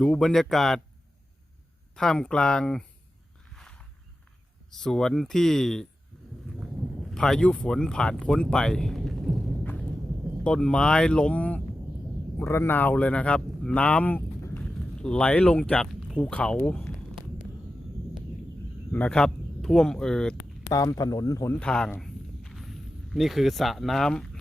ดูบรรยากาศท่ามกลางสวนที่พายุฝนผ่านพ้นไปต้นไม้ล้มระนาวเลยนะครับน้ำไหลลงจากภูเขานะครับท่วมตามถนนหนทางนี่คือสระน้ำ